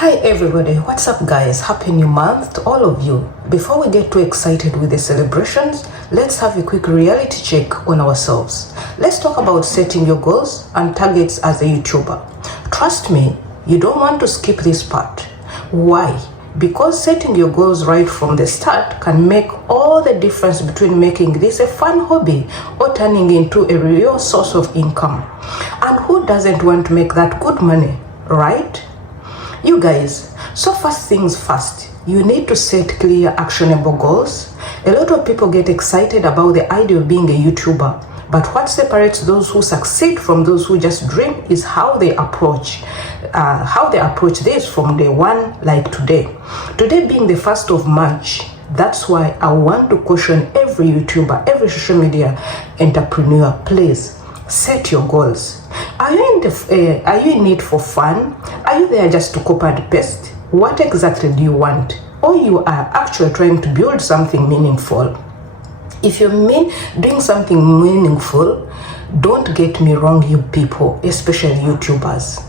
Hi everybody, what's up guys? Happy new month to all of you. Before we get too excited with the celebrations, let's have a quick reality check on ourselves. Let's talk about setting your goals and targets as a YouTuber. Trust me, you don't want to skip this part. Why? Because setting your goals right from the start can make all the difference between making this a fun hobby or turning into a real source of income. And who doesn't want to make that good money, right? You guys, so first things first, you need to set clear, actionable goals. A lot of people get excited about the idea of being a YouTuber, but what separates those who succeed from those who just dream is how they approach this from day one, like today. Today being the 1st of March, that's why I want to caution every YouTuber, every social media entrepreneur, please set your goals. Are you in it for fun? Are you there just to copy and paste? What exactly do you want? Or you are actually trying to build something meaningful? If you mean doing something meaningful, don't get me wrong, you people, especially YouTubers.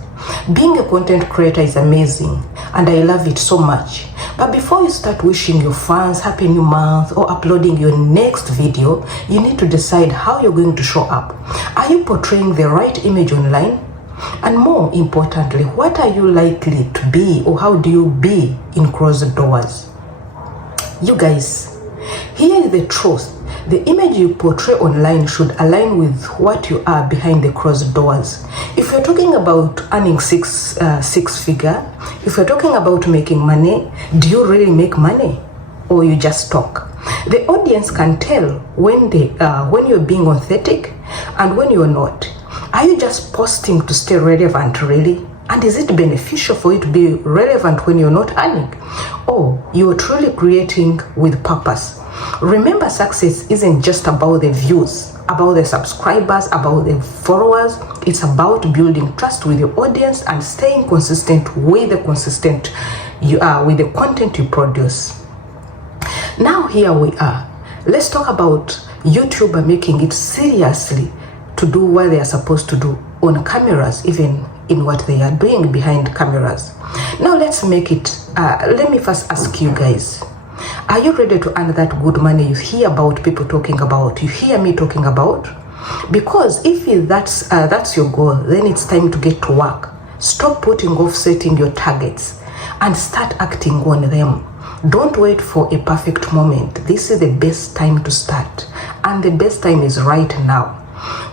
Being a content creator is amazing and I love it so much. But before you start wishing your fans happy new month or uploading your next video, you need to decide how you're going to show up. Are you portraying the right image online? And more importantly, what are you likely to be, or how do you be in closed doors? You guys, here is the truth. The image you portray online should align with what you are behind the closed doors. If you're talking about earning six figure, if you're talking about making money, do you really make money or you just talk? The audience can tell when you're being authentic and when you're not. Are you just posting to stay relevant really? And is it beneficial for you to be relevant when you're not earning? Or you're truly creating with purpose? Remember, success isn't just about the views, about the subscribers, about the followers. It's about building trust with your audience and staying consistent with the content you produce. Now here we are. Let's talk about YouTuber making it seriously to do what they are supposed to do on cameras, even in what they are doing behind cameras. Now let's make it, let me first ask you guys, are you ready to earn that good money you hear about people talking about, you hear me talking about? Because if that's your goal, then it's time to get to work. Stop putting off setting your targets and start acting on them. Don't wait for a perfect moment. This is the best time to start, and the best time is right now.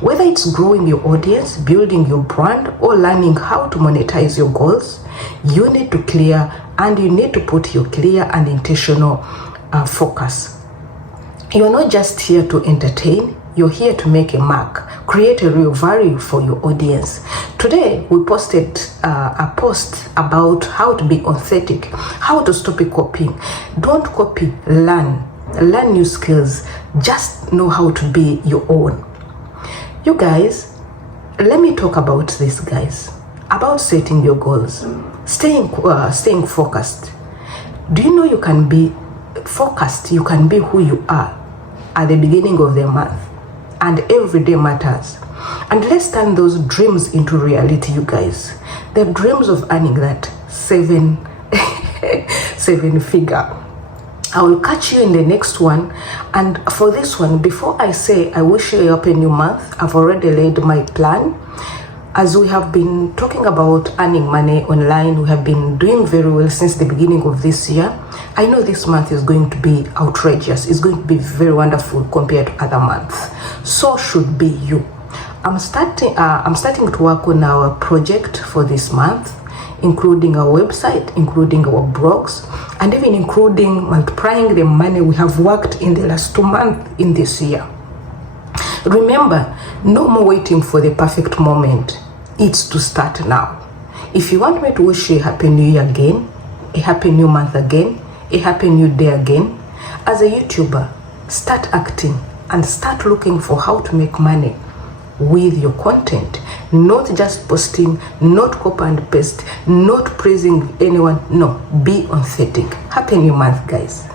Whether it's growing your audience, building your brand, or learning how to monetize your goals, you need to put your clear and intentional focus. You're not just here to entertain, you're here to make a mark, create a real value for your audience. Today, we posted a post about how to be authentic, how to stop copying. Don't copy, learn new skills, just know how to be your own. You guys, let me talk about this, guys, about setting your goals, staying focused. Do you know you can be focused? You can be who you are at the beginning of the month, and every day matters. And let's turn those dreams into reality, you guys. The dreams of earning that seven figure. I will catch you in the next one. And for this one, before I say I wish you a happy new month, I've already laid my plan. As we have been talking about earning money online, we have been doing very well since the beginning of this year. I know this month is going to be outrageous. It's going to be very wonderful compared to other months. So should be you. I'm starting to work on our project for this month, including our website, including our blogs, and even including multiplying the money we have worked in the last 2 months in this year. Remember, no more waiting for the perfect moment. It's to start now. If you want me to wish you a happy new year again, a happy new month again, a happy new day again, as a YouTuber, start acting and start looking for how to make money with your content. Not just posting, not copy and paste, not praising anyone. No, be authentic. Happy new month, guys.